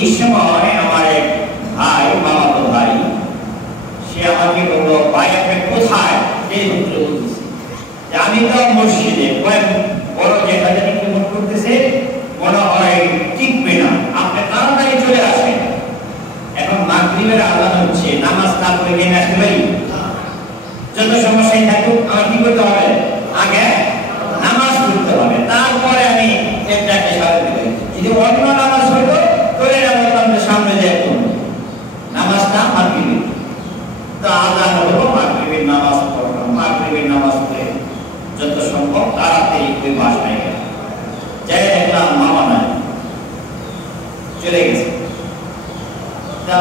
এই সময় আমার এক ভাই, মামাতো ভাই, সে আমাকে বলল, ভাই আপনি কোথায়? আমি তো মসজিদে, বড় যেখানে মনে করতেছে মনে হয় টিকবে না, আপনি তাড়াতাড়ি চলে আসেন। এখন মাগরিবের আযান হচ্ছে, নামাজ না পড়ে আসতে পারি? যত সমস্যাই থাকুক আমার কি করতে হবে? আগে নামাজ পড়তে হবে, তারপরে আমি একটাকে সাথে দেব। যদি অন্য নামাজ হতো করে বলতাম যে সামনে যাই নামাজটা মাগরিবের, তো আযান হলো মাগরিবের নামাজ পড়লাম। মাগরিবের নামাজ পড়ে যত সম্ভব তাড়াতাড়ি ওই বাসায় গেলাম, যাই দেখলাম মামা নাই, চলে গেছে। তা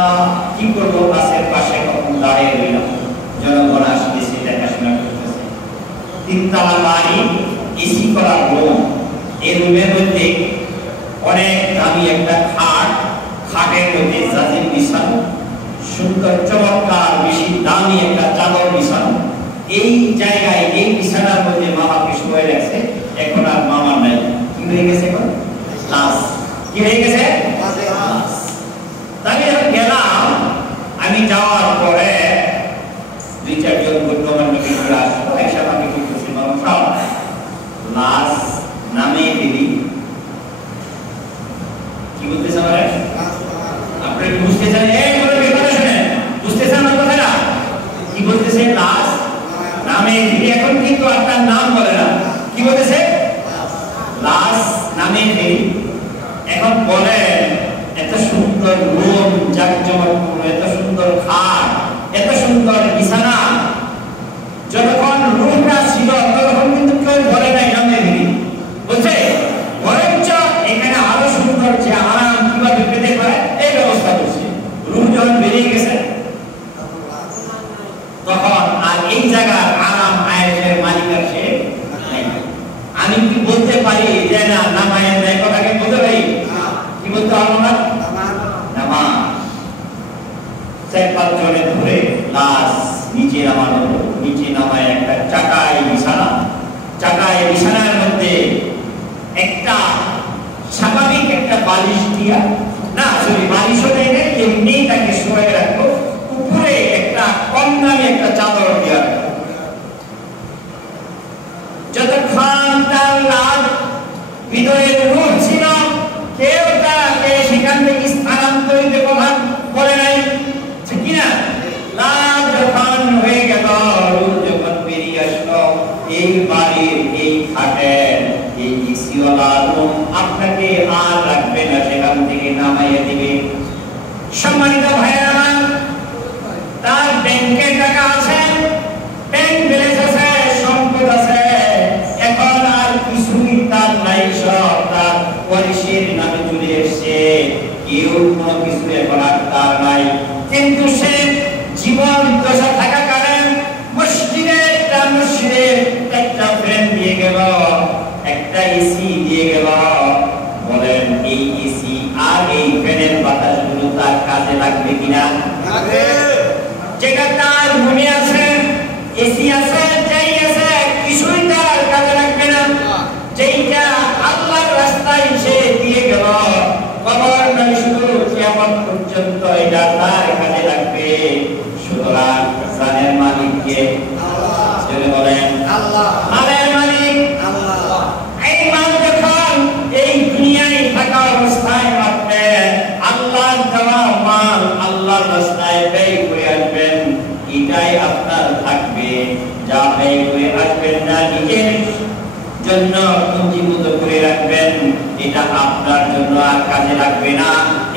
কি করবো, বাসের পাশে কখন দাঁড়িয়ে রইলাম, জনগণ আসতেছে, দেখাশোনা করতেছে। 3 তলা বাড়ি, এসি করা রুম, এই রুমের মধ্যে অনেক দামি একটা খাট, খাটের মধ্যে জাজির বিছানো, সুন্দর চমৎকার বেশি দামি একটা চাদর বিছানো। এই জায়গায় এই বিছানার মধ্যে মামাকে শুয়ে রাখছে। এখন আর মামা নাই, কি হয়ে গেছে? লাশ। কি হয়ে গেছে? লাশ। তাই যখন গেলাম, আমি যাওয়ার পরে 2-4 জন গণ্যমান্য ব্যক্তি আসলো, এসে আমাকে বলতেছে, মামা সাহেব লাশ নামে দিলি। কি বলতেছে আমার? আপনি বুঝতে চান? এই বলে কথা শুনেন, বুঝতে চান না কথাটা? কি বলতেছে? লাশ নামে দিলি। এখন কিন্তু আপনার নাম বলে না, কি বলতেছে? লাশ নামে দিলি। এখন বলেন, এত সুন্দর রুম, জাঁকজমকপূর্ণ, এত সুন্দর খাট, এত সুন্দর বিছানা, যতক্ষণ রুমটা ছিল তখন কিন্তু কেউ বলে নাই নামে দিলি, বলছে বরঞ্চ এখানে আরো সুন্দর যে আরাম কিভাবে পেতে পারে এই ব্যবস্থা করছে। রুম যখন বেরিয়ে গেছে তখন আর এই জায়গার আরাম আয়েশের মালিক আছে। আমি কি বলতে পারি যে না নামায়ের নাই? কথাকে বলতে পারি? কি বলতে পারবো না? নামা। 4-5 জনে ধরে লাশ নিচে নামানো হলো। নিচে নামায় একটা চাকায় বিছানা, চাকায় বিছানার মধ্যে একটা স্বাভাবিক একটা বালিশ দিয়া, না সরি বালিশও নেই, এমনি তাকে শুয়ে রাখবো, উপরে একটা কম দামি একটা চাদর দিয়া। যতক্ষণ তার লাশ ভিতরের রূপ ছিল, কেউ তাকে সেখান থেকে স্থানান্তরিত বলে নাই, ঠিক কিনা? লাশ যখন হয়ে গেল, রূপ যখন বেরিয়ে আসলো, এই বাড়ির এই খাটের এই এসিওয়ালা রুম আপনাকে আর রাখবে না, সেখান থেকে নামাইয়া দিবে। সম্মানিত ভাইরা, তার ব্যাংকে টাকা আছে, ব্যাংক ব্যালেন্স আছে, সম্পদ আছে, এখন আর কিছুই তার নাই, সব তার ওয়ারিশের নামে চলে এসেছে, কেউ কোনো কিছু এখন আর তার নাই। কিন্তু সে জীবন দশা থাকাকালীন মসজিদে একটা ফ্যান দিয়ে গেল, একটা এসি দিয়ে গেল। বলেন এই এসি আর এই ফ্যানের বাতাসগুলো তার কাজে লাগবে কিনা? যেটা তার মনে আছে, এসি আছে, যাই আছে, কিছুই তার কাজে লাগবে না। যেইটা আল্লাহর রাস্তায় সে দিয়ে গেল, কবর নাই শুধু কিয়ামত পর্যন্ত এটা তার কাজে লাগবে। সুতরাং জানের মালিক কে? আল্লাহ। বলেন আল্লাহ। মালের মালিক আল্লাহ। এই মাল যখন এই দুনিয়ায় থাকা অবস্থায় রাখবেন, আল্লাহর দেওয়া মাল আল্লাহর রাস্তায় ব্যয় করে আসবেন, এটাই আপনার থাকবে। যা ব্যয় করে আসবেন না নিজের জন্য পুঁজিভূত করে রাখবেন, এটা আপনার জন্য আর কাজে লাগবে না।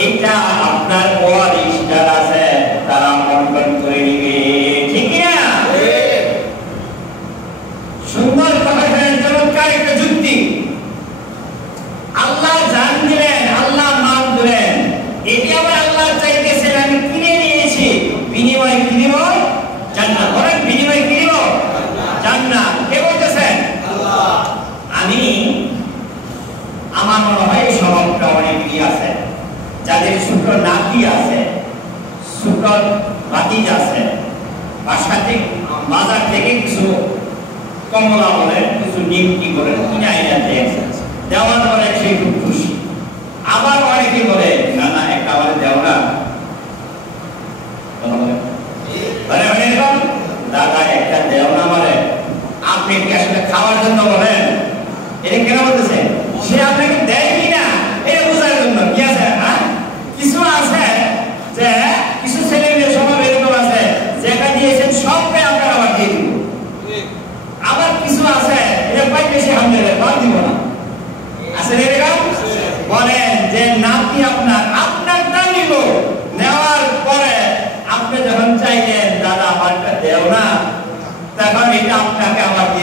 এটা আপনার ওয়ারিশ যারা আছে তারা বন্টন করে নিবে, ঠিক না? সুন্দর কথা, চমৎকার একটা যুক্তি। আল্লাহ জান দিলেন, আল্লাহ মাল দিলেন, এটি আবার আল্লাহ চাইতেছেন আমি কিনে নিয়েছি, বিনিময় কি দিব? জান্নাত। বলেন বিনিময় কি দিব? জান্নাত। কে বলতেছেন? আল্লাহ। আমি আমার মনে হয় স্বভাবটা অনেকেরই আছে, যাদের ছোট নাতি আছে, ছোট ভাতিজ আছে, বাজার থেকে কিছু কমলা বলেন, কিছু নিমকি বলেন কিনে আইনা দেওয়ার পরে সে খুব খুশি। আবার অনেকে বলে না না একটা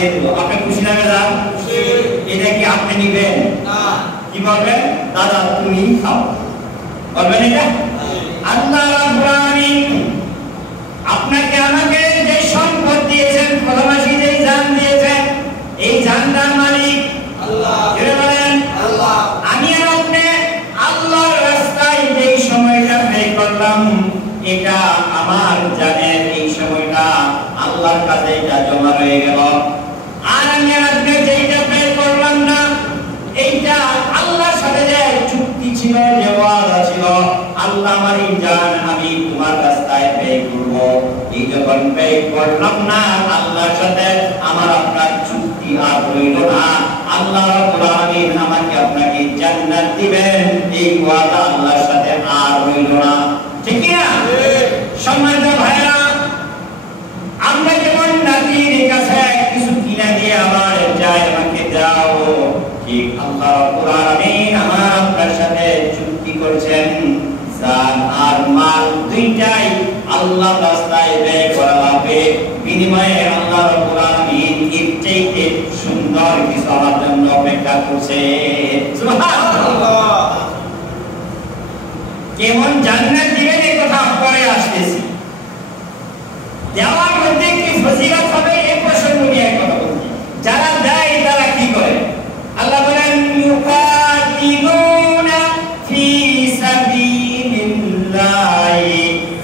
দিয়ে দিল, আপনি খুশি না বেজার? এটা কি আপনি নিবেন না? কি বলবেন? দাদা তুমি খাও, বলবেন এটা? আল্লাহ রাব্বুল আলামিন আপনাকে আমাকে যে সম্পদ দিয়েছেন, ভালোবাসি যে জান দিয়েছেন, এই জানটার মালিক আল্লাহ। কে বলেন? আল্লাহ। আমি আর আপনি আল্লাহর রাস্তায় যে সময়টা ব্যয় করলাম, এটা আমার জানের এই সময়টা আল্লাহর কাছে এটা জমা হয়ে গেল। আর আমি আর আপনি যেটা ব্যয় করলাম না, এইটা আল্লাহর সাথে যে চুক্তি ছিল, যে ওয়াদা ছিল, আল্লাহ আমার এই জান আমি তোমার রাস্তায় ব্যয় করব, এই যখন ব্যয় করলাম না, আল্লাহর সাথে আমার আপনার চুক্তি আর রইল না। আল্লাহ রাব্বুল আলামিন আমাকে আপনাকে জান্নাত দিবেন, এই ওয়াদা আল্লাহর সাথে আর রইল না। ঠিক কি না? সম্মানিত ভাইরা, আমরা যেমন নাতির কাছে কিছু কিনা দিয়ে আবার যাই আমাকে দাও, ঠিক আল্লাহ রাব্বুল আলামিন আমার আপনার সাথে চুক্তি করেছেন, জান আর মাল দুইটাই আল্লাহর রাস্তায় ব্যয় করা লাগবে, বিনিময়ে আল্লাহ রাব্বুল আলামিন এর চাইতে সুন্দর কিছু আমার জন্য অপেক্ষা করছে। সুবহানাল্লাহ। কেমন জান্নাত দিবেন এই কথা পরে আসতেছি। দেওয়ার মধ্যে কি ফজিলত হবে এই প্রসঙ্গ নিয়ে কথা বলছি। যারা দেয় তারা কি করে? আল্লাহ বলেন ইউকাতিলুনা ফি সাবিলিল্লাহি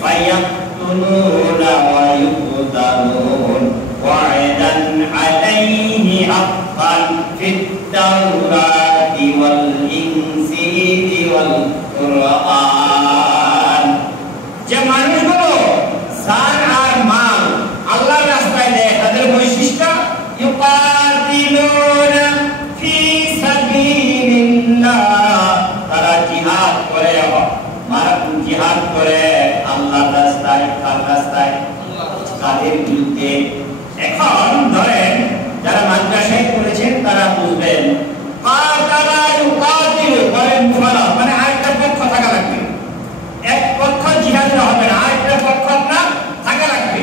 ফায়াকতুলুনা ওয়া ইউকতালুন ওয়া'দান আলাইহি হাক্কান ফিত তাওরাতি ওয়াল ইনজিলি ওয়াল কুরআন। যে মানুষগুলো জান আর মাল আল্লাহর রাস্তায় দেয়, তাদের বৈশিষ্ট্য ইউকাতিলুনা ফি সাবিলিল্লাহ, তারা জিহাদ করে, জিহাদ করে আল্লাহর রাস্তায়। তার রাস্তায় তাদের বিরুদ্ধে। এখন ধরেন যারা মাদ্রাসায় পড়েছেন তারা বুঝবেন, কাতালা ইউকাতিলু বলেন মুফালা, মানে আরেকটা পক্ষ থাকা লাগবে। এক পক্ষ জিহাদে হবে না, আরেকটা পক্ষ আপনার থাকা লাগবে।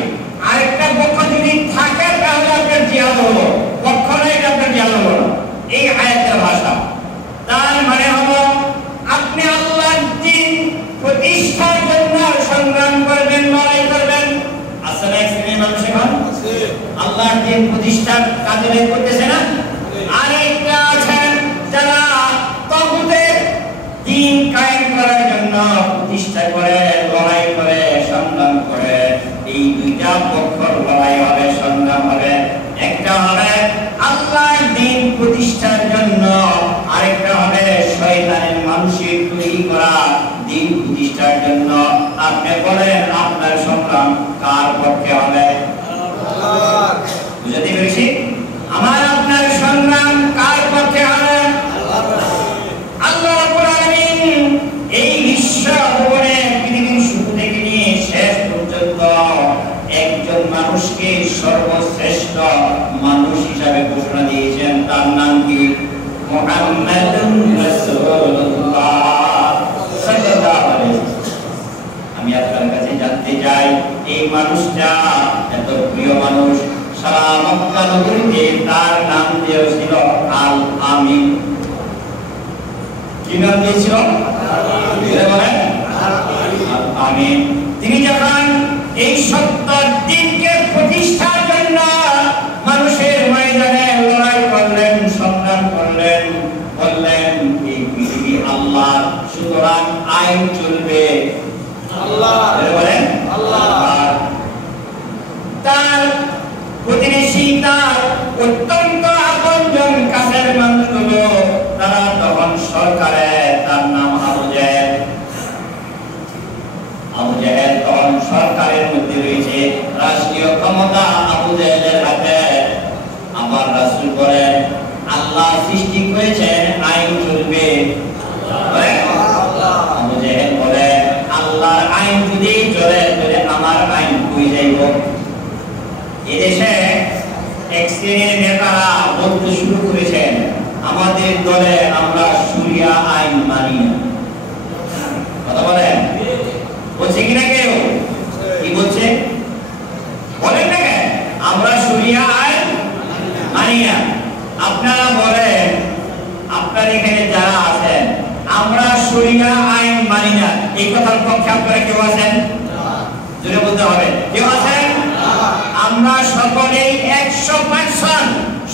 আরেকটা পক্ষ যদি থাকে তাহলে আপনার জিহাদ হলো, পক্ষ নাই এটা আপনার জিহাদ হলো না। এই আয়াতের ভাষা। তার মানে হলো আপনি আল্লাহর দ্বীন প্রতিষ্ঠার জন্য সংগ্রাম করবেন, লড়াই করবেন। আসলে এক শ্রেণীর মানুষ এখন আল্লাহর দ্বীন প্রতিষ্ঠার কাজে বের করতেছে না। আরেকটা আছেন যারা তাগুতের দ্বীন কায়েম করার জন্য প্রতিষ্ঠা করে, লড়াই করে, সংগ্রাম করে। এই দুইটা পক্ষের লড়াই হবে, সংগ্রাম হবে। একটা হবে আল্লাহর দ্বীন প্রতিষ্ঠার জন্য, আরেকটা হবে শয়তানের মানুষের তৈরি করা দ্বীন প্রতিষ্ঠার জন্য। আপনি বলেন আপনার সংগ্রাম কার পক্ষে হবে? আল্লাহ। বুঝতে পেরেছি? আমার আপনার সংগ্রাম কার পক্ষে হবে? আল্লাহ রাব্বুল আলামিন এই বিশ্ব ভুবনে পৃথিবীর শুরু থেকে নিয়ে শেষ পর্যন্ত একজন মানুষকে সর্বশ্রেষ্ঠ মানুষ হিসাবে ঘোষণা দিয়েছেন। তার নাম কি? মুহাম্মাদুর রাসূলুল্লাহ সাল্লাল্লাহু আলাইহি ওয়াসাল্লাম। আমি আপনার কাছে জানতে চাই, এই মানুষটা এত প্রিয় মানুষ, সারা মক্কা নগরীতে তার নাম দিয়েছিল আল আমিন। কি নাম দিয়েছিল? বলেন আল আমিন। তিনি যখন এই সত্যর দ্বীনকে প্রতিষ্ঠার জন্য মানুষের ময়দানে লড়াই করলেন, সংগ্রাম করলেন, বললেন এই পৃথিবী আল্লাহর, সুতরাং আইন চলবে আল্লাহ। বলেন আল্লাহ। তার প্রতিবেশী, তার অত্যন্ত আপনজন কাছের মানুষগুলো, তারা তখন সরকারে, তার নাম আবু জেহেল। আবু জেহেল তখন সরকারের মধ্যে রয়েছে, রাষ্ট্রীয় ক্ষমতা আবু জেহেলের হাতে। আমার রাসূল বলেন আল্লাহ সৃষ্টি করেছেন, আইন চলবে আল্লাহ। আবু জেহেল বলে আল্লাহর আইন যদি চলে তাহলে আমার আইন কই যাইব? এদেশে এক শ্রেণীর নেতারা বলতে শুরু করেছেন, আমাদের দলে আমরা শরিয়া আইন মানি না। কথা বলেন, বলছে কিনা কেউ? কি বলছে? বলেন না কেন? আমরা শরিয়া আইন পক্ষে আপনারা কেউ আছেন? জোরে বলতে হবে, কেউ আছেন? আমরা সকলেই 100%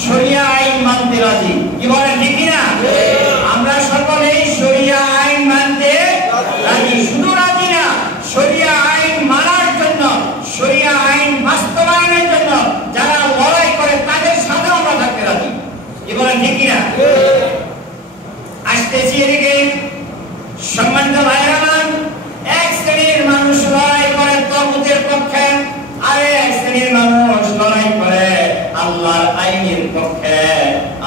শরিয়া আইন মানতে রাজি। কি বলেন, ঠিক না? আমরা সকলেই শরিয়া আইন মানতে রাজি। শুধু রাজি না, শরিয়া আইন মানার জন্য, শরিয়া আইন বাস্তবায়নের জন্য যারা লড়াই করে তাদের সাথে আমরা থাকতে রাজি। কি বলেন, ঠিক না? আসতেছি এদিকে। সম্মানিত ভাইরা, এক শ্রেণীর মানুষ লড়াই করে তাগুতের পক্ষে, আর এক শ্রেণীর মানুষ লড়াই করে আল্লাহর আইনের পক্ষে।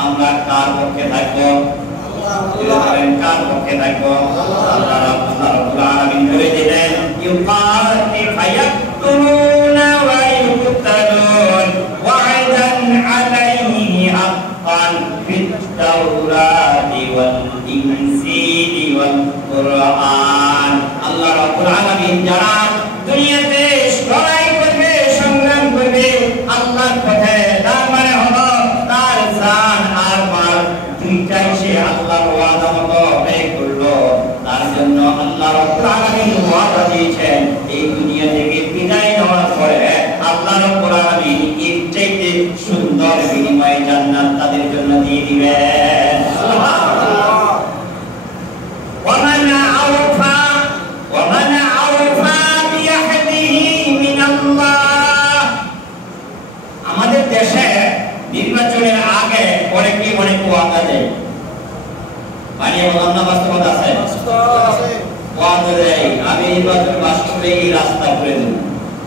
আমরা কার পক্ষে থাকবো? কার পক্ষে থাকবো? আল্লাহ রাব্বুল আলামিন বলে দিলেন, ইউকাতিফায়াতুনা ওয়া ইউকতালুন ওয়া'দান আলাইহি হাক্কান ফিত তাওরাতি ওয়াল ইনজিলি ওয়াল কুরআন। আল্লাহ রাব্বুল আলামিন যারা দুনিয়াতে লড়াই করবে, সংগ্রাম করবে আল্লাহর পথে, তার মানে হলো তার জান আর মাল দুইটাই সে আল্লাহর ওয়াদা মতো ব্যয় করলো। তার জন্য আল্লাহ রাব্বুল আলামিন ওয়াদা দিয়েছেন, এই দুনিয়া থেকে বিদায় নেওয়ার পরে আল্লাহ রাব্বুল আলামিন এর চাইতে সুন্দর বিনিময় জান্নাত তাদের জন্য দিয়ে দিবেন। সুবহানাল্লাহ। ومن أوفى بعهده من الله। আমাদের দেশে নির্বাচনের আগে অনেকে অনেক ওয়াদা দেয়। মানে বললাম বাস্তবতা আছে, ওয়াদা দেয় আমি নির্বাচন পাস করলে এই রাস্তা করে দেব,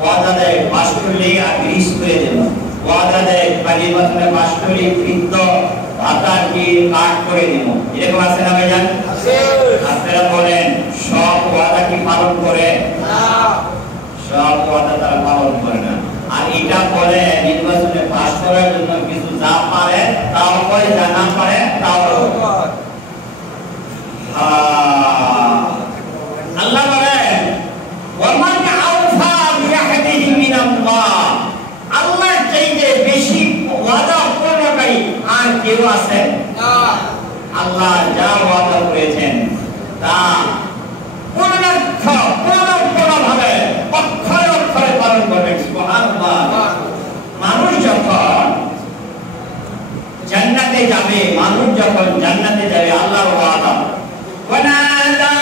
ওয়াদা দেয় পাস করলে আর ব্রিজ করে দেব, ওয়াদা দেয় নির্বাচনে পাস করলে বৃদ্ধ ভাতা কি কাট করে দেব। এরকম আছে না ভাইজান? আপনারা বলেন সব ওয়াদা কি পালন করে? না, সব ওয়াদা তারা পালন করে না। আর এটা বলে নির্বাচনে পাস করার জন্য কিছু যা পারে তাও করে, যা না পারে তাও করে। আল্লাহ বলেন, ওয়ামান আওফা বিআহদিহি মিনাল্লাহ। আল্লাহর চাইতে বেশি ওয়াদা পূর্ণকারী আর কেউ আছে? না। আল্লাহ যা ওয়াদা করেছেন তা পূর্ণভাবে অক্ষরে অক্ষরে পালন করবেন। সুবহানাল্লাহ। মানুষ যখন জান্নাতে যাবে, আল্লাহর ওয়াদা, ওয়ানাদা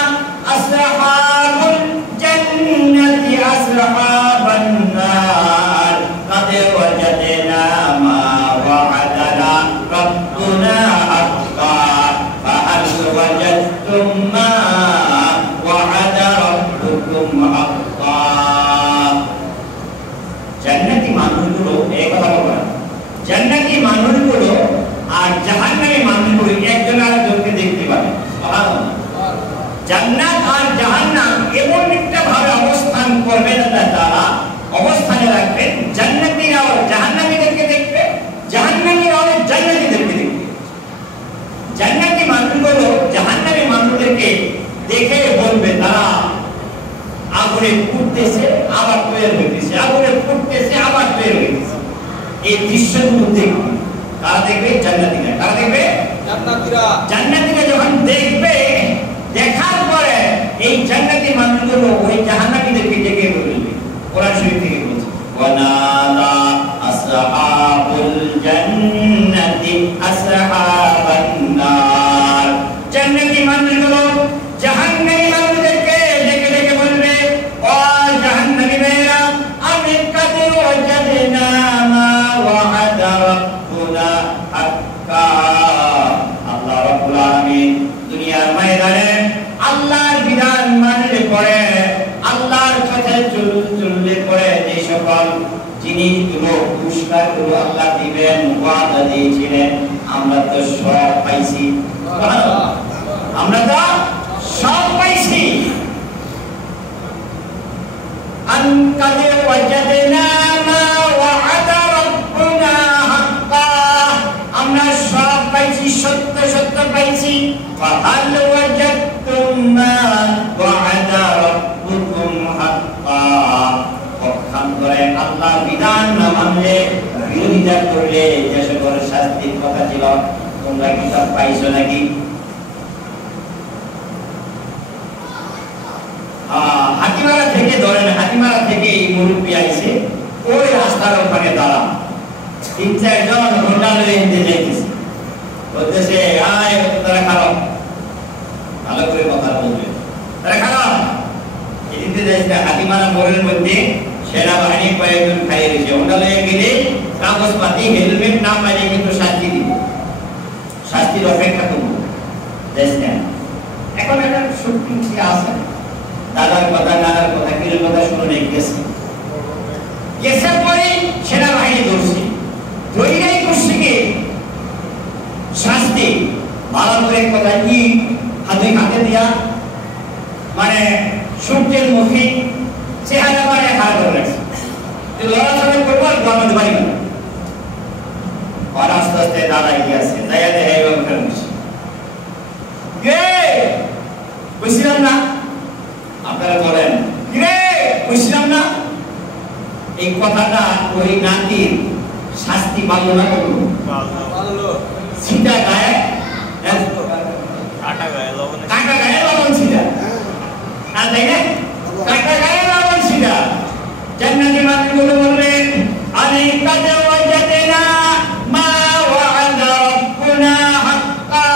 আসহাবুল জান্নাতি আসহাবান নার قد وجدنا ما وعدنا ربنا حقا فهل وجدتم ما وعد ربكم حقا। জান্নাতি মানুষগুলো এই কথা বলে, জান্নাতি মানুষগুলো আর জাহান্নামী মানুষগুলো একজন আরেকজনকে দেখতে পাবে। সুবহানাল্লাহ। জান্নাত আর জাহান্নাম এমন একটা ভাবে অবস্থান করবে না, তারা অবস্থানে রাখবেন, জান্নাতীরা আর জাহান্নামীদেরকে দেখবে, জাহান্নামীরা আর জান্নাতীদেরকে দেখবে। জান্নাতি মানুষগুলো জাহান্নামী মানুষদেরকে দেখে বলবে তারা আগুনে ফুটতেছে আবার তৈরি হইতেছে, আগুনে ফুটতেছে আবার তৈরি হইতেছে। এই দৃশ্যগুলো দেখবে কারা? দেখবে জান্নাতীরা। কারা দেখবে? জান্নাতীরা। জান্নাতীরা যখন দেখবে, দেখার পরে এই জান্নাতি মানুষগুলো ওই জাহান্নামীদেরকে ডেকে বলবে। কোরআন শরীফ থেকে বলছে, ওয়ানাদা আসহাবুল জান্নাতি আসহাবান নার। জান্নাতি মানুষগুলো জাহান্নামী মানুষদেরকে ডেকে ডেকে বলবে, ও জাহান্নামী ভাইরা, আমি কাদে ওয়াজাদনা মা ওয়া'আদা রাব্বুনা হাক্কা। আল্লাহ রাব্বুল আলামিন দুনিয়ার ময়দানে আল্লাহর বিধান মানলে পরে, আল্লাহর পথে চললে পরে যে সকল জিনিসগুলো পুরস্কারগুলো আল্লাহ দিবেন ওয়াদা দিয়েছিলেন, আমরা তো সব পাইছি। আমরা তো সব পাইছি। আনকাদে ওয়াজাদনা মা ওয়া'আদা রাব্বুনা হাক্কা। আমরা সব পাইছি, সত্য সত্য পাইছি। ফাহাল ওয়াজাদতুম মা ওয়া'আদা রাব্বুকুম হাক্কা। পক্ষান্তরে আল্লাহর বিধান না মানলে, বিরোধিতা করলে যে সকল শাস্তির কথা ছিল, তোমরা কি সব পাইছো নাকি? মুরব্বী আইছে ওই রাস্তার ওখানে দাঁড়া, 3-4 জন ঘোড়া লয়ে নিতে যাইতেছে, বলতেছে আয় তারা খারাপ, ভালো করে কথা বলবে, তারা খারাপ এদিকে যাইছে। হাতিমারা মোড়ের মধ্যে সেনাবাহিনী কয়েকজন খাইয়ে দিয়েছে, ওটা লয়ে গেলে কাগজপাতি হেলমেট না পাইলে কিন্তু শাস্তি দিব, শাস্তির অপেক্ষা করবো। এখন একটা শক্তি আছে, দাদার কথা নানার কথা কিরের কথা শুনে গেছে, গেছে পরে সেনাবাহিনী ধরছে, ধরিয়াই করছে কি শাস্তি ভালো করে কথা কি হাতে দিয়া মানে সূর্যের মুখে চেহারা মানে হার করে রাখছে, লড়াচড়া করবো আর গরমাতে পারি না। আর আস্তে আস্তে দাদা এগিয়ে আসছে, যাইয়া দেখে এইভাবে ফেরত দিচ্ছে, বুঝছিলাম না, আপনারা বলেন কিরে বুঝছিলাম না, এই কথাটা ওই নাতির শাস্তি পারলো না, করলো সিধা গায়ে কাটা গায়ে লবণ সিধা, আর তাই না কাটা গায়ে লবণ সিধা। জান্নাতি মানুষগুলো বললেন আলাইকা ওয়াজাদনা মা ওয়া'আদা রাব্বুনা হাক্কা,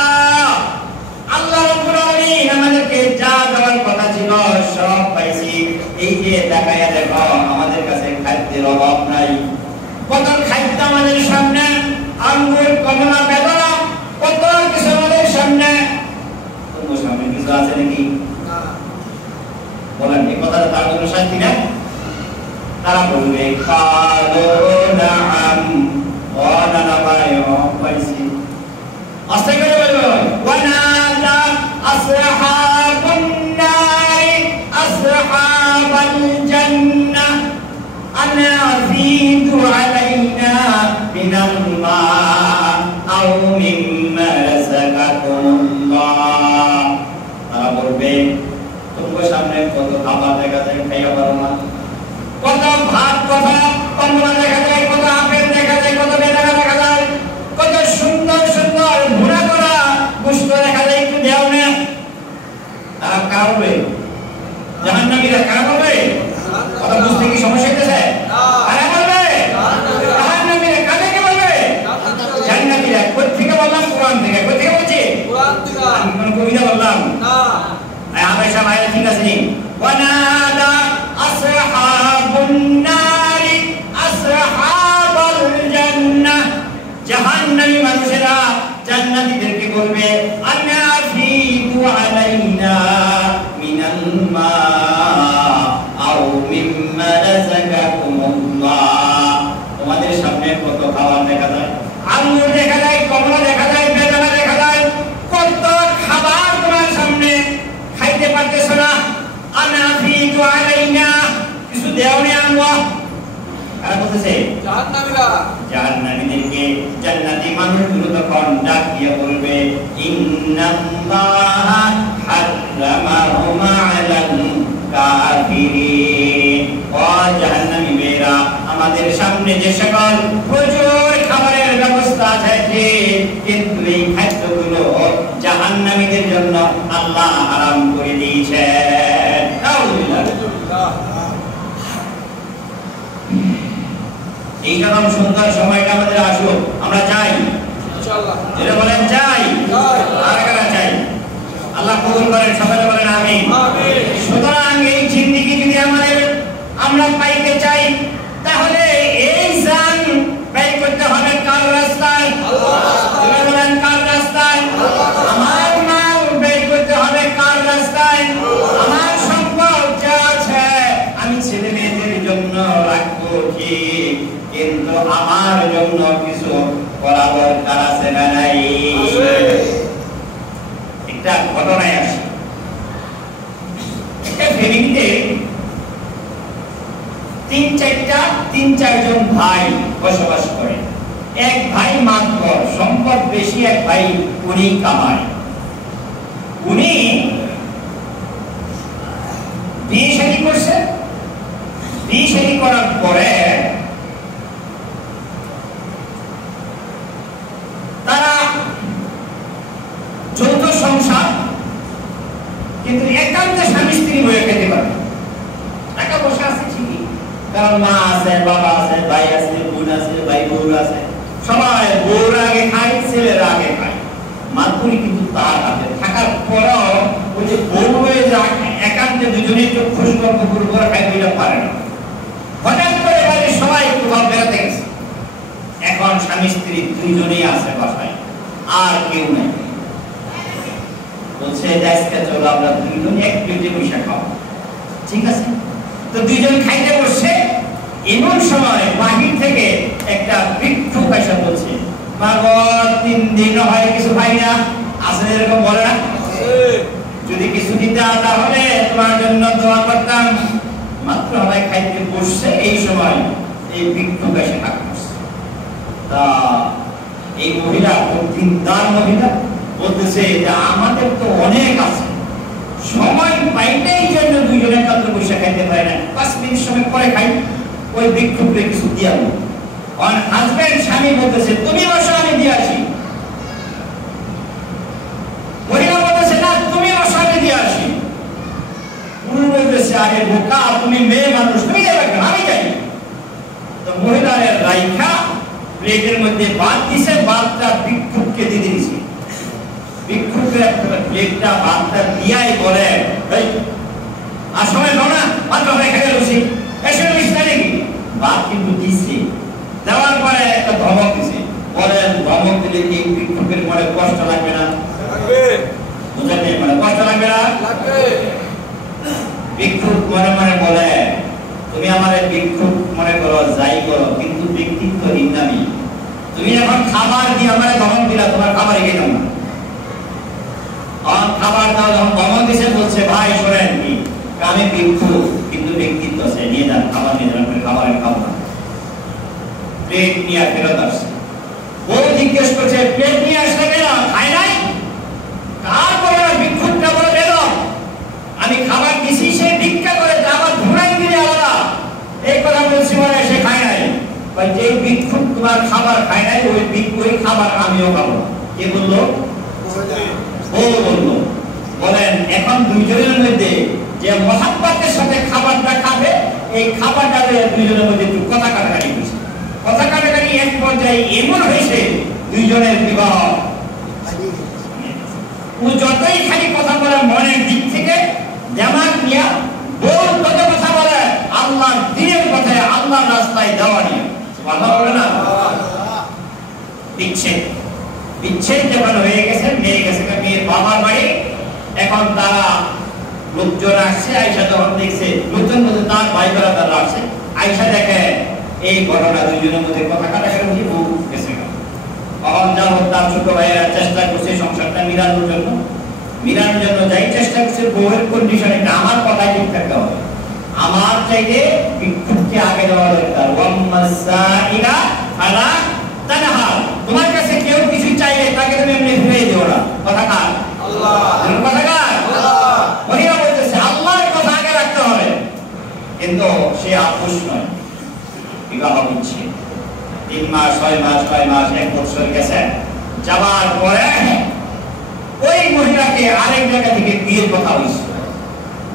আল্লাহ রাব্বুল আলামিন আমাদেরকে যা দেওয়ার কথা ছিল সব পাইছি, এই যে দেখায়া দেখো আমাদের কাছে খাদ্যের অভাব নাই, কত খাদ্য আমাদের সামনে, আঙ্গুর কমলা বেদনা কত কিছু আমাদের সামনে, তোমার সামনে কিছু আছে নাকি বলেন, এই কথাটা তার জন্য শাস্তি না? তারা বলবে কালো নাম ওয়ানা নাবায়ো পাইছি, আস্তে করে বলবে ওয়ানাদা আসহাবুন নার আসহাবাল জান্নাহ আনা আফিদু আলাইনা মিনাল মা আও মিম্মা রাযাকাকুমুল্লাহ। তারা বলবে তোমার সামনে কত খাবার দেখা যায়, খাইয়া পারো না, কত ভাত কথা কমলা দেখা যায়, কত আপেল দেখা যায়, কত বেদানা দেখা যায়, কত সুন্দর সুন্দর ভুনা করা গোশত দেখা যায়, একটু দেও না। তারা কারবে জাহান্নামীরা কারবে, কথা বুঝতে কি সমস্যা হইতেছে? কারা বলবে? জাহান্নামীরা কাদেরকে বলবে? জান্নাতীরা। কোথা থেকে বললাম? কোরআন থেকে। কোথা থেকে বলছি? কোরআন থেকে। আমি কোন কবিতা বললাম না, আমরা সব আয়াত ঠিক আছে নি। ওয়ানাদা আসহাবুন নার আসহাবাল জান্নাহ, জাহান্নামী মানুষেরা জান্নাতীদেরকে বলবে আনা ফিদু আলাইনা মিনাল মা আও মিম্মা রাযাকাকুমুল্লাহ। তোমাদের সামনে কত খাবার দেখা যায়, আঙ্গুর দেখা যায়, কমলা দেখা যায়, বেদানা দেখা যায়, কত খাবার তোমার সামনে, খাইতে পারতেছো না, আনা ফিদু আলাইনা, কিছু দেও না আল্লাহ। কারা বলতেছে? জাহান্নামীরা। জাহান্নামীদেরকে জান্নাতি মানুষগুলো তখন ডাক দিয়ে বলবে ইন্নাল্লাহা হারামাহুমা আলাল কাফিরিন। ও জাহান্নামী মেয়েরা, আমাদের সামনে যে সকল প্রচুর খাবারের ব্যবস্থা আছে, কিন্তু এই খাদ্যগুলো জাহান্নামীদের জন্য আল্লাহ হারাম করে দিয়েছেন। আলহামদুলিল্লাহ। এই রকম সুন্দর সময়টা আমাদের আসুক, আমরা চাই ইনশাআল্লাহ। যেটা বলেন চাই, আর কারা চাই? আল্লাহ কবুল করেন, সবাই বলেন আমিন। সুতরাং এই জিন্দেগি যদি আমরা পাইতে চাই, তাহলে এই জান ব্যয় করতে হবে কার রাস্তায়? আল্লাহ। বলেন কার রাস্তায়? আমার মাল ব্যয় করতে হবে কার রাস্তায়? আমার সম্পদ যা আছে আমি ছেলে মেয়েদের জন্য রাখবো ঠিক, কিন্তু আমার জন্য কিছু করা দরকার আছে না নাই? একটা ঘটনায় আসে, একটা ফ্যামিলিতে তিন চারজন ভাই বসবাস করে। এক ভাই মাত্র সম্পদ বেশি, এক ভাই উনি কামায়। উনি বিয়ে শাদী করছে, বিয়ে শাদী করার পরে তারা যৌথ সংসার, কিন্তু একান্ত স্বামী স্ত্রী হয়ে খেতে পারে, টাকা পয়সা আছে ঠিকই, এখন মা আছে, বাবা আছে, ভাই আছে, বোন আছে, ভাই বোন আছে, সবাই বউর আগে খায়, ছেলের আগে খায়। মাতুরি কিন্তু তার হাতে থাকার পরও ওই যে বউ হয়ে একান্তে দুজনেই চক্ষুষ গল্প করে খাই বইটা পারে না। হঠাৎ করে বাড়ির সবাই কোথাও বেড়াতে গেছে, এখন স্বামী স্ত্রী দুইজনেই আছে বাসায়, আর কেউ নেই। বলছে আজকে চলো আমরা দুইজন এক প্লেটে বসে খাবো। ঠিক আছে, তো দুইজন খাইতে বসছে। এমন সময় বাহির থেকে একটা ভিক্ষুক এসে বলছে, মা গো 3 দিন হয় কিছু খাই না, আসলে এরকম বলে না, যদি কিছু দিতে তাহলে তোমার জন্য দোয়া করতাম। মাত্র সবাই খাইতে বসছে, এই সময় এই ভিক্ষুক এসে ডাক করছে। তা এই মহিলা দিনদার মহিলা বলতেছে যে আমাদের তো অনেক আছে, সময় পাইতেই জন্য দুইজনে কাছে বসে খাইতে পারে না, 5 মিনিট সময় পরে খাই। ওই ভিক্ষুককে কিছু দিয়া বল। আর হাজবেন্ড স্বামী বলতেছে তুমি বসো আমি দিয়ে আসি। মহিলা বলতেছে না তুমি বসো আমি দিয়ে আসি। পুরুষ বলতেছে আরে বোকা তুমি মেয়ে মানুষ, তুমি যাবে কেন, আমি যাই। তো মহিলার রাইখা প্লেটের মধ্যে ভাত দিছে, ভাতটা ভিক্ষুককে দিয়ে দিয়েছে। ভিক্ষুকের প্লেটটা ভাতটা দিয়াই বলে এই আর সময় দাও না, মাত্র রেখে গেছি এসে মিশতে নাকি। ভাত কিন্তু দিচ্ছে, দেওয়ার পরে একটা ধমক দিছে। বলেন ধমক দিলে কি ভিক্ষুকের মনে কষ্ট লাগবে না? বুঝাতে মানে কষ্ট লাগবে না? ভিক্ষুক মনে মনে বলে তুমি আমার ভিক্ষুক মনে করো যাই করো, কিন্তু ব্যক্তিত্বহীন আমি। তুমি এখন খাবার দিয়ে আমার ধমক দিলা, তোমার খাবার এগিয়ে দাও না। খাবার দাও, যখন ধমক দিছে বলছে ভাই শোনেন কি আমি ভিক্ষুক কিন্তু ব্যক্তিত্ব আছে, নিয়ে যান খাবার নিয়ে যান, খাবারের খাবো না। প্লেট নিয়ে ফেরত আসছে। ও জিজ্ঞেস করছে প্লেট নিয়ে আসলে কেন, খাই নাই? তারপরে ভিক্ষুকটা বলে বেরো, আমি খাবার দিছি সে ভিক্ষা করে আবার ঘুরাই দিলে আলাদা। এই কথা বলছি বলে সে খায় নাই। যে ভিক্ষুক তোমার খাবার খায় নাই ওই খাবার আমিও খাবো। কে বললো? ও বললো। বলেন এখন দুইজনের মধ্যে যে মহাব্বতের সাথে খাবারটা খাবে, এই খাবারটা দুইজনের মধ্যে একটু কথা কাটাকাটি হয়েছে। কথা কাটাকাটি এক পর্যায়ে এমন হয়েছে দুইজনের বিবাহ। ও যতই খালি কথা বলে মনের দিক থেকে জামাত নিয়ে, বউ কত কথা বলে আল্লাহর দ্বীনের কথায়, আল্লাহর রাস্তায় দেওয়া নিয়ে। কথা বলে না বিচ্ছেদ। বিচ্ছেদ যখন হয়ে গেছে, মেয়ে গেছে মেয়ের বাবার বাড়ি। এখন তারা লোকজন আসছে, আয়সা যখন দেখছে লোকজন বলছে তার ভাই বেড়াদাররা আসছে, আয়সা দেখে এই ঘটনা দুইজনের মধ্যে কথা কাটাকাটি হচ্ছে, বউ গেছে। তখন যাবো তার ছোট ভাইয়েরা চেষ্টা করছে সংসারটা মিলানোর জন্য যাই চেষ্টা করছে। বউয়ের কন্ডিশন এটা আমার কথাই ঠিক থাকতে হবে, আমার চাইতে ভিক্ষুককে আগে দেওয়া দরকার। ওয়াম্মাসাইলা ফালা তানহার, তোমার কাছে কেউ কিছু চাইলে তাকে তুমি এমনি ফিরিয়ে দিও না। কথা কার? আল্লাহ। কথা কার? আল্লাহ। মহিলা বলতেছে আল্লাহর কথা আগে রাখতে হবে, কিন্তু সে আপোষ নয়। বিবাহ হচ্ছে 3 মাস 6 মাস 9 মাস 1 বছর গেছে, যাবার পরে ওই মহিলাকে আরেক জায়গা থেকে বিয়ের কথা হয়েছে।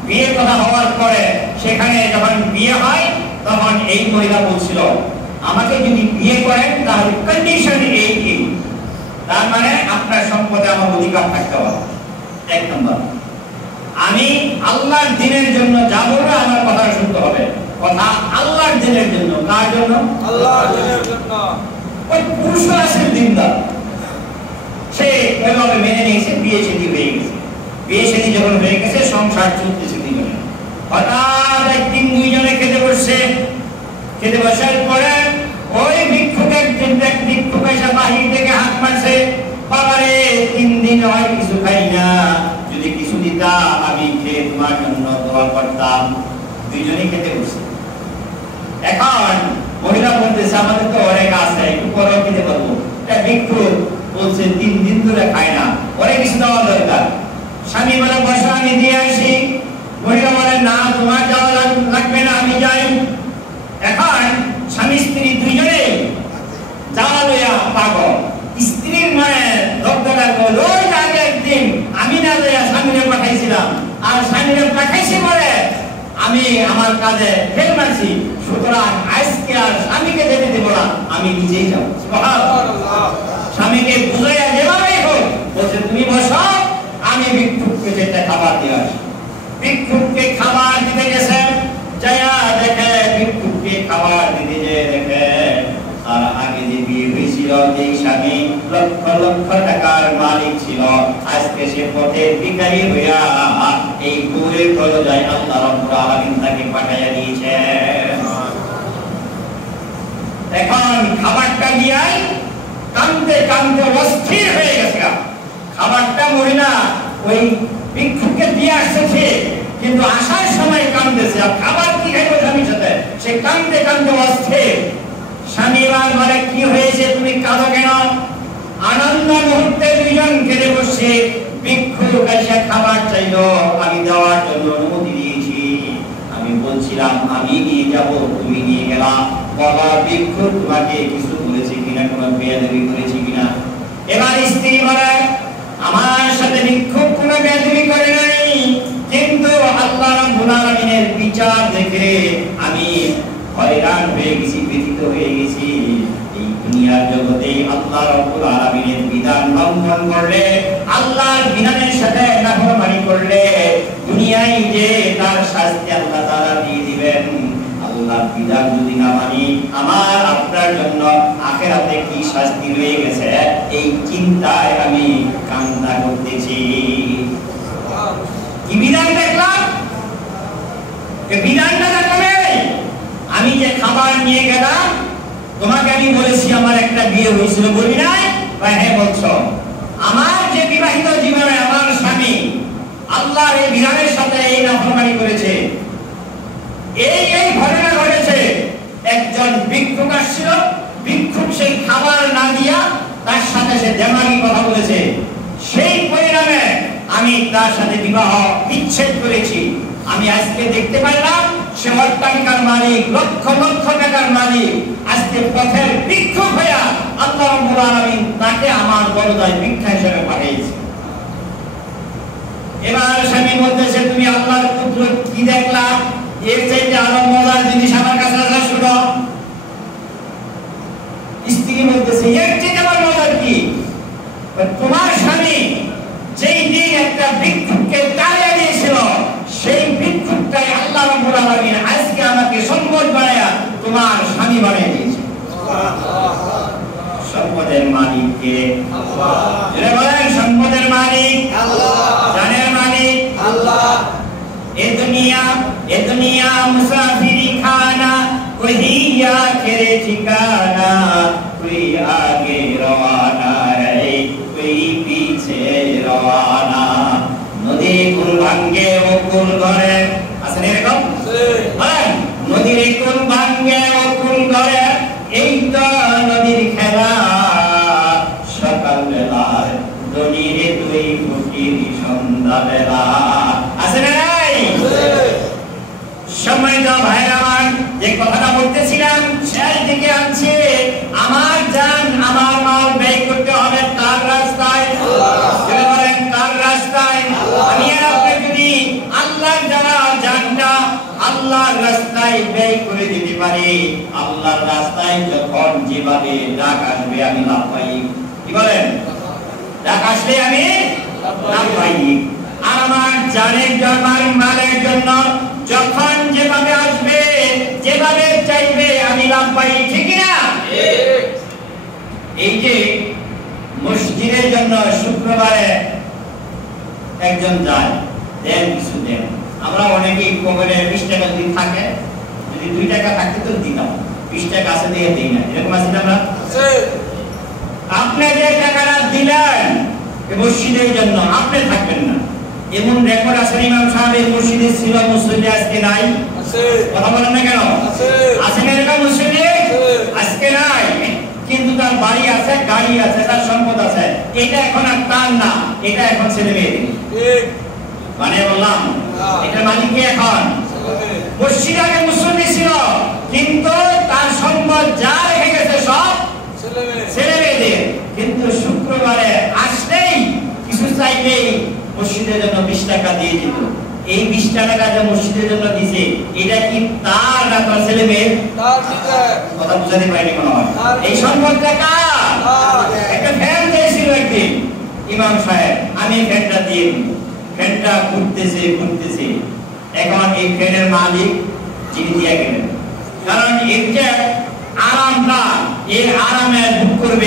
বিয়ের কথা হওয়ার পরে সেখানে যখন বিয়ে হয় তখন এই মহিলা বলছিল আমাকে যদি বিয়ে করেন তাহলে কন্ডিশন এই, তার মানে আপনার সম্পদে আমার অধিকার থাকতে হবে। 1 নম্বর, আমি আল্লাহর দ্বীনের জন্য যাব না, আমার কথা শুনতে হবে। কথা আল্লাহর দ্বীনের জন্য। কার জন্য? আল্লাহর দ্বীনের জন্য। ওই পুরুষ আছে দিনদার, সে এভাবে মেনে নিয়েছে, বিয়ে শাদী হয়ে গেছে। বিয়ে শাদী যখন হয়ে গেছে সংসার চলতেছে দুইজনে। হঠাৎ একদিন দুইজনে খেতে বসছে। খেতে বসার পরে ওই ভিক্ষুক এসে বাহির থেকে হাত মারছে, বাবারে 3 দিন হয় কিছু খাই না, যদি কিছু দিতা আমি খেয়ে তোমার জন্য দোয়া করতাম। দুইজনে খেতে বসছে। এখন মহিলা বলতেছে আমাদের তো অনেক আছে, একটু পরেও খেতে পারবো। ভিক্ষুক বলছে 3 দিন ধরে খায় না, অনেক কিছু দেওয়া দরকার। স্বামী বলে বসো আমি দিয়ে আসি। মহিলা বলে না তোমার যাওয়া লাগবে না, আমি যাই। এখন স্বামী স্ত্রী দুইজনে যাওয়া লইয়া পাগল। স্ত্রীর মানে দরকার ওই আগে একদিন আমি না লইয়া স্বামীরে পাঠাইছিলাম, আর স্বামীরে পাঠাইছি বলে আমি আমার কাজে ফেল মারছি, সুতরাং আজকে আর স্বামীকে যেতে দেব না, আমি নিজেই যাব। সুবহানাল্লাহ। স্বামীকে বুঝাইয়া যেভাবেই হোক বলছে তুমি বসো, আমি ভিক্ষুককে যেতে খাবার দিয়ে আসি। ভিক্ষুককে খাবার দিতে গেছেন, যায়া দেখে ভিক্ষুককে খাবার দিতে যে দেখে আর আগে যে বিয়ে হয়েছিল যে স্বামী লক্ষ লক্ষ টাকার মালিক ছিল, আজকে সে পথের ভিখারি হইয়া এই বউয়ের দরজায় আল্লাহ রাব্বুল আলামিন তাকে পাঠাইয়া দিয়েছেন। এখন খাবারটা দিয়াই কাঁদতে কাঁদতে অস্থির হয়ে গেছে। খাবারটা মহিলা ওই ভিক্ষুককে দিয়ে আসছে, কিন্তু আসার সময় কাঁদতেছে। আর খাবার কি খাইব স্বামীর সাথে, সে কাঁদতে কাঁদতে অস্থির। স্বামী এবার বলে কি হয়েছে, তুমি কাঁদো কেন? আনন্দ মুহূর্তে দুইজন কেঁদে বসে। ভিক্ষুক এসে খাবার চাইলো, আমি দেওয়ার জন্য অনুমতি দিয়েছি। আমি বলছিলাম আমি নিয়ে যাব, তুমি নিয়ে গেলা। বাবা ভিক্ষুক তোমাকে কিছু বলেছে কিনা, কোনো বেয়াদবি করেছে কিনা? এবার স্ত্রী বলে আমার সাথে ভিক্ষুক কোনো বেয়াদবি করে নাই, কিন্তু আল্লাহ রাব্বুল আলামিনের বিচার দেখে আমি হয়রান হয়ে গেছি, ব্যথিত হয়ে গেছি। এই দুনিয়ার জগতে আল্লাহ রাব্বুল আলামিনের বিধান লঙ্ঘন করলে, আল্লাহর বিধানের সাথে নাফরমানি করলে দুনিয়ায় যে তার শাস্তি আল্লাহ তাআলা দিয়ে দিবেন, আল্লাহর বিধান যদি না মানি আমার আপনার জন্য আখিরাতে কি শাস্তি রয়ে গেছে এই চিন্তায় আমি কান্না করতেছি। কি বিধান দেখলাম? এই বিধানটা দেখলে আমি যে খাবার নিয়ে গেলাম, তোমাকে আমি বলেছি আমার একটা বিয়ে হয়েছিল, বলি নাই? হ্যাঁ বলছো। আমার যে বিবাহিত জীবনে আমার স্বামী আল্লাহর এই বিধানের সাথে এই নাফরমানি করেছে, এই ঘটনা ঘটেছে। একজন ভিক্ষুক আসছিল, ভিক্ষুক সেই খাবার না দিয়া তার সাথে সে দেমাগি কথা বলেছে, সেই পরিণামে আমি তার সাথে বিবাহ বিচ্ছেদ করেছি। আমি আজকে দেখতে পাইলাম সে অট্টালিকার মালিক, লক্ষ লক্ষ টাকার মালিক, আজকে পথের ভিক্ষুক হইয়া আল্লাহ রাব্বুল আলামিন তাকে আমার দরজায় ভিক্ষা হিসেবে পাঠিয়েছে। এবার স্বামী বলতেছে তুমি আল্লাহর কুদরত কি দেখলা? এর চাইতে আরো মজার জিনিস আমার কাছে আছে, শুনো। স্ত্রী বলতেছে এর চাইতে আবার মজার কি? তোমার স্বামী যেই দিন একটা ভিক্ষুককে তাড়িয়ে দিয়েছিল, সেই ভিক্ষুকটাই আল্লাহ রাব্বুল আলামিন আজকে আমাকে সম্পদ বানায়া তোমার স্বামী বানিয়ে দিয়েছে। সম্পদের মালিক কে? আল্লাহ। যারা বলেন সম্পদের মালিক আল্লাহ, জানের মালিক আল্লাহ। এ দুনিয়া মুসাফিরি খানা, वही आखिर ठिकाना, कोई आगे रवाना है कोई पीछे रवाना। নদীর কুল ভাঙ্গে ও কুল ঘরে, আছে না এরকম? হ্যাঁ, নদীর কুল ভাঙ্গে ও কুল ঘরে, এই তো নদীর খেলা। সকাল বেলায় নদীর দুই ফুটির সন্ধ্যা বেলা, আছে না নাই? সময় দাও ভাইরা আমার, যে কথাটা বলতেছিলাম শেষ দিকে আছে। আমার জান আমার মাল ব্যয় করতে হবে কার রাস্তায়? আল্লাহ। বলেন কার রাস্তায়? আমি আর আপনি যদি আল্লাহর যারা জানটা আল্লাহর রাস্তায় ব্যয় করে দিতে পারি, আল্লাহর রাস্তায় যখন যেভাবে ডাক আসবে আমি লাভ পাই। কি বলেন? ডাক আসলে আমি লাভ পাই। আর আমার জানের জন্য মালের জন্য যখন যেভাবে আসবে, যেভাবে চাইবে আমি লাভ পাই, ঠিক না? এই যে মসজিদের জন্য শুক্রবারে একজন যায়, দেন কিছু দেন। আমরা অনেকেই পকেটে 20 টাকা যদি থাকে, যদি 2 টাকা থাকতে তো দিতাম, 20 টাকা আছে দিয়ে দিই না, এরকম আছে না? আমরা আপনি যে টাকাটা দিলেন মসজিদের জন্য, আপনি থাকবেন না, এমন রেকর্ড আছে ইমাম সাহেব মসজিদে ছিল, মসজিদে আজকে নাই। আছে, কথা বলেন না কেন? আছে, আছে না এরকম মসজিদে? আজকে নাই, কিন্তু তার বাড়ি আছে, গাড়ি আছে, তার সম্পদ আছে। এটা এখন আর তার না, এটা এখন ছেলে মেয়েদের। ঠিক মানে বললাম, এটা মালিক কে এখন? মসজিদে আগে মুসল্লি ছিল, কিন্তু তার সম্পদ যা রেখে গেছে সব ছেলে মেয়েদের। কিন্তু শুক্রবারে আসলেই কিছু চাইলেই মসজিদের জন্য 20 টাকা দিয়ে দিত। এই 20 টাকা যে মসজিদের জন্য দিছে এটা কি তার না তার ছেলে মেয়ের? তার নিজের। কথা বুঝাতে পারিনি মনে হয়। এই সম্পদটা কার? একটা ফ্যান দিয়েছিল একদিন ইমাম সাহেব, আমি ফ্যানটা দিয়ে ফ্যানটা ঘুরতেছে এখন এই ফ্যানের মালিক যিনি দিয়ে গেলেন, কারণ এটা আরামটা এই আরামে ভোগ করবে